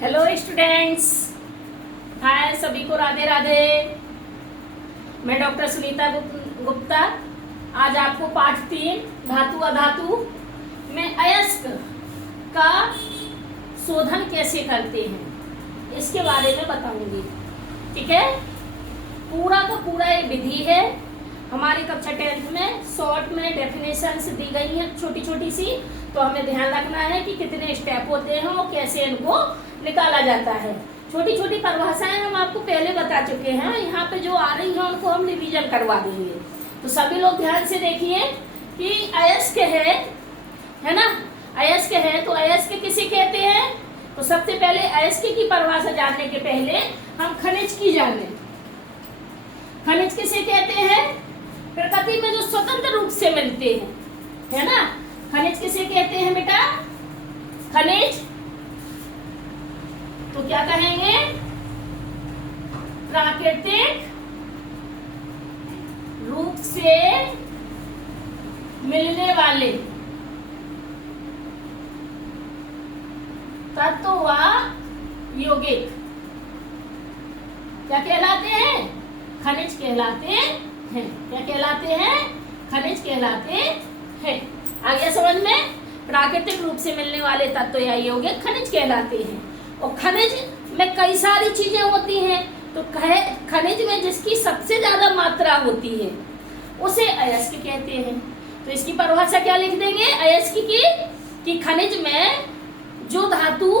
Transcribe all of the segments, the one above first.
Hello students, हाय सभी को राधे राधे। मैं डॉक्टर सुनीता गुप्ता आज आपको पाठ 3 धातु अधातु में अयस्क का शोधन कैसे करते हैं इसके बारे में बताऊंगी। ठीक है, पूरा का पूरा ये विधि है। हमारी कक्षा 10th में शॉर्ट में डेफिनेशंस दी गई हैं छोटी छोटी सी, तो हमें ध्यान रखना है कि कितने स्टेप होते हैं और कैसे इनको निकाला जाता है। छोटी छोटी परिभाषाएं हम आपको पहले बता चुके हैं, यहाँ पे जो आ रही हैं उनको हम रिवीजन करवा देंगे। तो सभी लोग ध्यान से देखिए कि अयस्क है ना, अयस्क है तो अयस्क किसे कहते हैं। तो सबसे पहले अयस्क की परिभाषा जानने के पहले हम खनिज की जाने। खनिज किसे कहते हैं? प्रकृति में जो स्वतंत्र रूप से मिलते हैं, है ना। खनिज किसे कहते हैं बेटा? खनिज तो क्या कहेंगे? प्राकृतिक रूप से मिलने वाले तत्व व यौगिक क्या कहलाते हैं? खनिज कहलाते हैं। क्या कहलाते हैं? खनिज कहलाते हैं। आ गया समझ में? प्राकृतिक रूप से मिलने वाले तत्व या यौगिक खनिज कहलाते हैं। और खनिज में कई सारी चीजें होती हैं, तो खनिज में जिसकी सबसे ज्यादा मात्रा होती है उसे अयस्क कहते हैं। तो इसकी परिभाषा क्या लिख देंगे अयस्क की? कि खनिज में जो धातु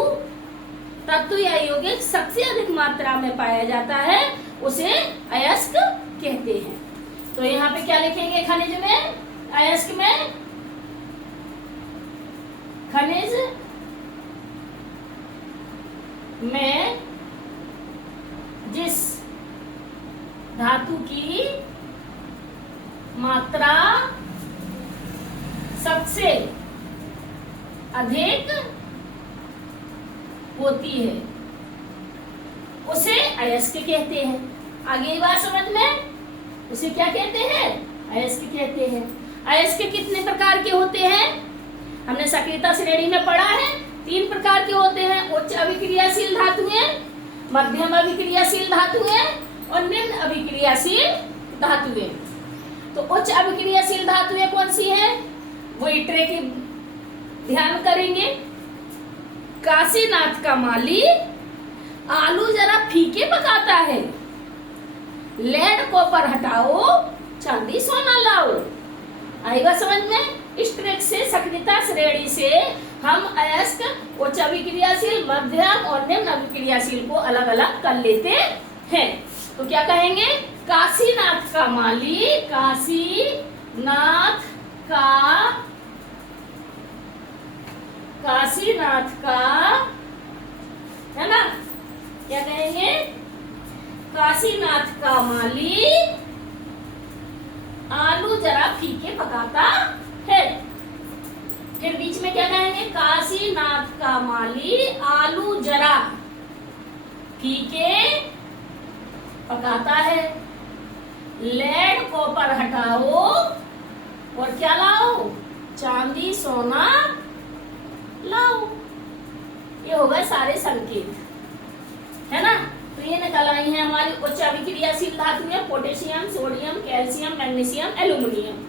तत्व या यौगिक सबसे अधिक मात्रा में पाया जाता है उसे अयस्क कहते हैं। तो यहाँ पे क्या लिखेंगे? खनिज में, अयस्क में, खनिज में जिस धातु की मात्रा सबसे अधिक होती है उसे अयस्क कहते हैं। आगे ये बात समझ में? उसे क्या कहते हैं? अयस्क कहते हैं। अयस्क कितने प्रकार के होते हैं? हमने सक्रियता श्रेणी में पढ़ा है। 3 प्रकार के होते हैं। उच्च अभिक्रियाशील धातुएं, मध्यम अभिक्रियाशील धातुएं और निम्न अभिक्रियाशील धातुएं। तो उच्च अभिक्रियाशील धातुएं कौन सी हैं? वो इटरे की ध्यान करेंगे। काशीनाथ का माली आलू जरा फीके पकाता है, लेड कॉपर हटाओ, चांदी सोना लाओ। आएगा समझ में? इस ट्रिक से सक्रियता श्रेणी से हम अयस्क, उच्च अभिक्रियाशील, मध्यम और निम्न अभिक्रियाशील को अलग अलग कर लेते हैं। तो क्या कहेंगे? काशीनाथ का माली, काशीनाथ का है ना, क्या कहेंगे? काशीनाथ का माली आलू जरा फीके पकाता है। फिर बीच में क्या कहेंगे? काशीनाथ का माली आलू जरा फीके पकाता है, लेड कॉपर हटाओ और क्या लाओ? चांदी सोना लाओ। ये हो गए सारे संकेत, है ना। तो ये निकल आई है हमारी उच्च अभिक्रियाशील धातुएं, potassium, sodium, calcium, magnesium, aluminium.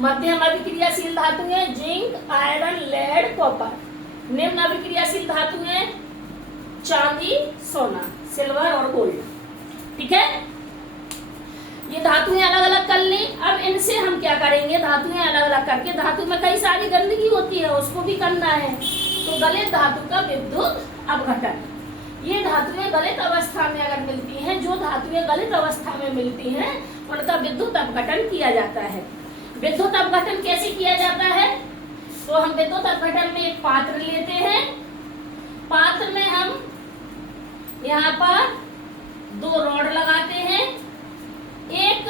मध्यम अभिक्रियाशील धातुएं जिंक, आयरन, लेड, कॉपर। निम्न अभिक्रियाशील धातुएं चांदी, सोना, सिल्वर और गोल्ड। ठीक है, ये धातुएं अलग अलग कर ली। अब इनसे हम क्या करेंगे? धातुएं अलग अलग करके, धातु में कई सारी गंदगी होती है उसको भी करना है। तो गलित धातु का विद्युत अपघटन। ये धातुएं गलित अवस्था में अगर मिलती हैं, जो धातुएं गलित अवस्था में मिलती हैं उनका विद्युत अपघटन किया जाता है। विद्युत अपघटन कैसे किया जाता है? तो हम विद्युत अपघटन में एक पात्र लेते हैं। पात्र में हम यहाँ पर 2 रॉड लगाते हैं। एक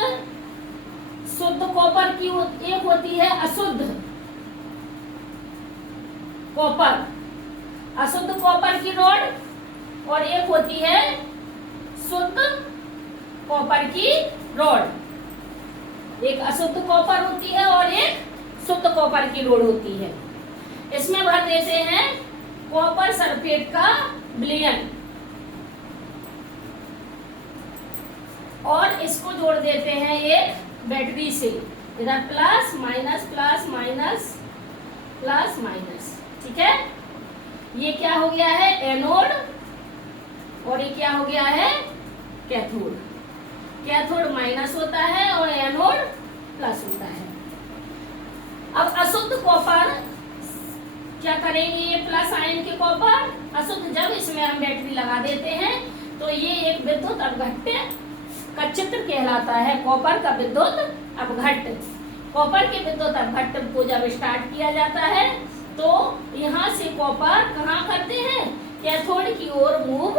शुद्ध कॉपर की, एक होती है अशुद्ध कॉपर, अशुद्ध कॉपर की रॉड, और एक होती है शुद्ध कॉपर की रॉड। एक अशुद्ध कॉपर होती है और एक शुद्ध कॉपर की रॉड होती है। इसमें भर देते हैं कॉपर सल्फेट का बिलियन। और इसको जोड़ देते हैं एक बैटरी से, इधर plus minus plus minus plus minus, ठीक है। ये क्या हो गया है, एनोड, और ये क्या हो गया है, कैथोड। कैथोड माइनस होता है और एनोड प्लस होता है। अब अशुद्ध कॉपर क्या करेंगे, ये प्लस आयन के कॉपर अशुद्ध, जब इसमें हम बैटरी लगा देते हैं तो ये एक विद्युत अपघट्य का चित्र कहलाता है। कॉपर का विद्युत अपघट्य, कॉपर के विद्युत अपघट्य को जब स्टार्ट किया जाता है तो यहाँ से कॉपर कहाँ करते हैं, कैथोड की ओर मूव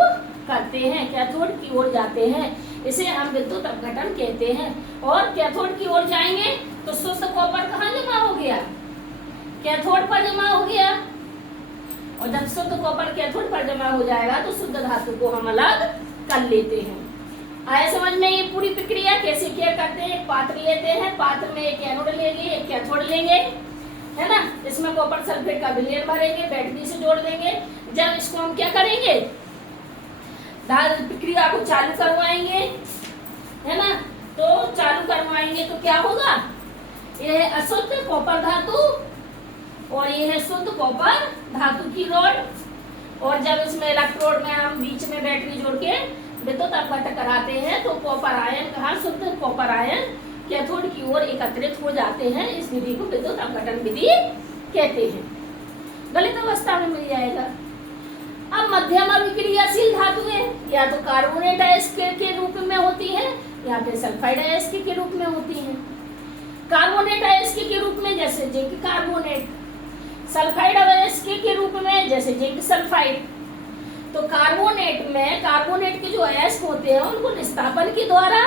करते हैं, कैथोड की ओर जाते हैं, इसे हम विद्युत अपघटन कहते हैं। और कैथोड की ओर जाएंगे तो शुद्ध कॉपर कहाँ जमा हो गया, कैथोड पर जमा हो गया। और जब शुद्ध कॉपर कैथोड पर जमा हो जाएगा तो शुद्ध धातु को हम अलग कर लेते हैं। आया समझ में ये पूरी प्रक्रिया कैसे क्या करते हैं। एक पात्र लेते हैं, पात्र में एक एनोड लेंगे एक कैथोड लेंगे, है ना। इसमें कॉपर सल्फेट का विलयन भरेंगे, बैटरी से जोड़ देंगे। जब इसको हम क्या करेंगे, प्रक्रिया को चालू करवाएंगे, है ना। तो चालू करवाएंगे तो क्या होगा, यह है अशुद्ध कॉपर धातु और यह है शुद्ध कॉपर धातु की रॉड। और जब इसमें इलेक्ट्रोड में हम बीच में बैटरी जोड़ के विद्युत अपघटन कराते हैं तो कॉपर आयन कहा, शुद्ध कॉपर आयन कैथोड की ओर एकत्रित हो जाते हैं। इस विधि को विद्युत अपघटन विधि कहते हैं। गलित अवस्था में मिल जाएगा। अब मध्यम अभिक्रियाशील धातुएं या तो कार्बोनेट अयस्क के रूप में होती है या फिर सल्फाइड अयस्क के रूप में होती है। कार्बोनेट अयस्क के रूप में जैसे जिंक कार्बोनेट, सल्फाइड अयस्क के रूप में जैसे जिंक सल्फाइड। तो कार्बोनेट में कार्बोनेट के जो अयस्क होते हैं उनको निस्तापन के द्वारा,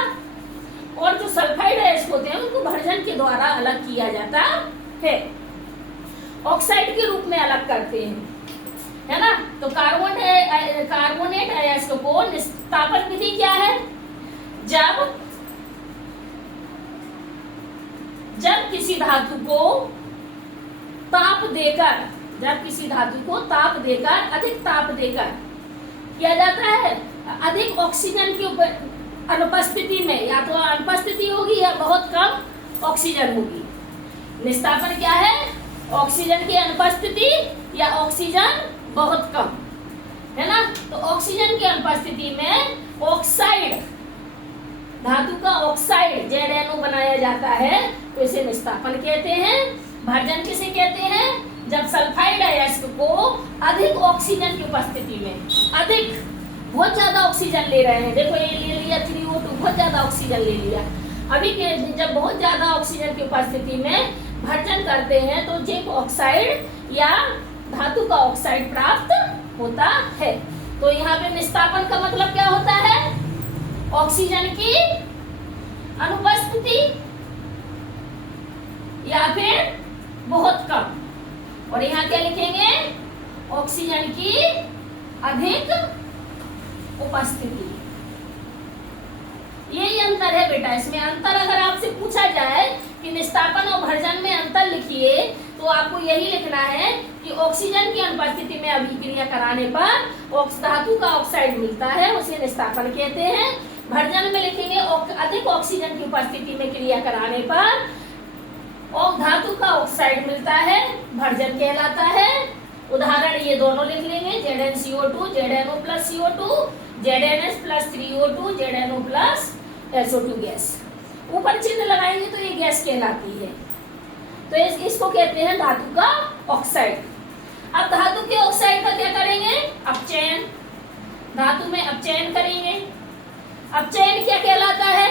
और जो सल्फाइड अयस्क होते हैं उनको भर्जन के द्वारा अलग किया जाता है, ऑक्साइड के रूप में अलग करते हैं, है ना। तो कार्बोनेट अयस्क को निस्तापन विधि क्या है, जब किसी धातु को ताप देकर, अधिक ताप देकर किया जाता है, अधिक ऑक्सीजन की अनुपस्थिति में, या तो अनुपस्थिति होगी या बहुत कम ऑक्सीजन होगी। निस्तापन क्या है, ऑक्सीजन की अनुपस्थिति या ऑक्सीजन बहुत कम, है ना। तो ऑक्सीजन की अनुपस्थिति में ऑक्साइड, धातु का ऑक्साइड ZnO बनाया जाता है, तो इसे निस्तापन कहते हैं। भर्जन किसे कहते हैं, जब सल्फाइड अयस्क को अधिक ऑक्सीजन की उपस्थिति में, अधिक बहुत ज्यादा ऑक्सीजन ले रहे हैं, देखो ये ले लिया 3O2, बहुत ज्यादा ऑक्सीजन ले लिया, अभी के जब बहुत ज्यादा ऑक्सीजन की उपस्थिति में भर्जन करते हैं तो जिंक ऑक्साइड या धातु का ऑक्साइड प्राप्त होता है। तो यहाँ पे निस्तापन का मतलब क्या होता है, ऑक्सीजन की अनुपस्थिति या फिर बहुत कम। और यहाँ क्या लिखेंगे, ऑक्सीजन की अधिक उपस्थिति। यही अंतर है बेटा। इसमें अंतर अगर आपसे पूछा जाए कि निस्तापन और भर्जन में अंतर लिखिए तो आपको यही लिखना है कि ऑक्सीजन की अनुपस्थिति में अभिक्रिया कराने पर धातु का ऑक्साइड मिलता है, उसे निस्तापन कहते हैं। भर्जन में लिखेंगे अधिक ऑक्सीजन की उपस्थिति में क्रिया कराने पर और धातु का ऑक्साइड मिलता है, भर्जन कहलाता है। उदाहरण ये दोनों लिख लेंगे, ZnCO2, ZnO plus CO2, ZnS plus 3O2, ZnO plus SO2 gas. ऊपर चिन्ह लगाएंगे तो ये गैस कहलाती है। तो इसको कहते हैं धातु का ऑक्साइड। अब धातु के ऑक्साइड का क्या करेंगे, अपचयन, धातु में अपचयन करेंगे। अपचयन क्या कहलाता है,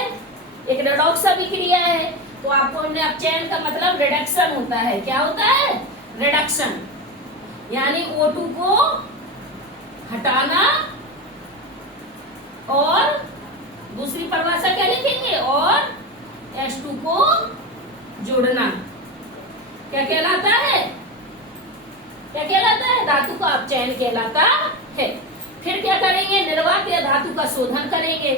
एक रेडॉक्स अभिक्रिया है। तो आपको हमने अपचयन का मतलब रिडक्शन होता है, क्या होता है, रिडक्शन, यानी O2 को हटाना और दूसरी परिभाषा क्या लिखेंगे, और H2 को जोड़ना। क्या कहलाता है, क्या कहलाता है, धातु का अपचयन कहलाता है। फिर क्या करेंगे, निर्वात या धातु का शोधन करेंगे।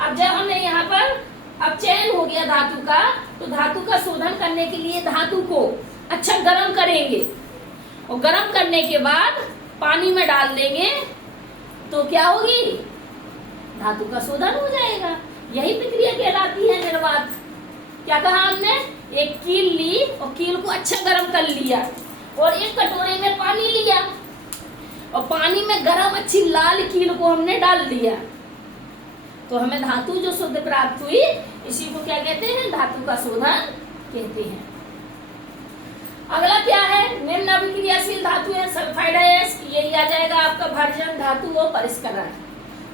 अब जब हमने यहाँ पर अपचयन हो गया धातु का, तो धातु का शोधन करने के लिए धातु को अच्छा गर्म करेंगे और गर्म करने के बाद पानी में डाल देंगे तो क्या होगी, धातु का शोधन हो जाएगा। यही प्रक्रिया कहलाती है निर्वात। क्या कहा हमने, एक कील ली और कील को अच्छा गर्म कर लिया और एक कटोरे में पानी लिया और पानी में गर्म अच्छी लाल कील को हमने डाल दिया, तो हमें धातु जो शुद्ध प्राप्त हुई, इसी को क्या कहते हैं, धातु का शोधन कहते हैं। अगला क्या है, निम्न अभिक्रियाशील धातु है सल्फाइड आयंस, यही आ जाएगा आपका भर्जन धातु व परिष्करण।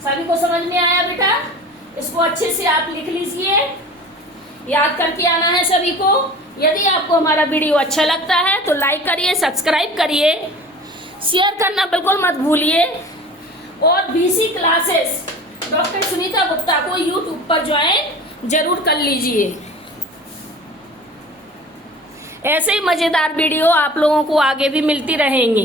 सभी को समझ में आया बेटा? इसको अच्छे से आप लिख लीजिए, याद करके आना है सभी को। यदि आपको हमारा वीडियो अच्छा लगता है तो लाइक करिए, सब्सक्राइब करिए, शेयर करना बिल्कुल मत भूलिए और BC classes doctor Sunita Gupta को यूट्यूब पर ज्वाइन जरूर कर लीजिए। ऐसे ही मजेदार वीडियो आप लोगों को आगे भी मिलती रहेंगी।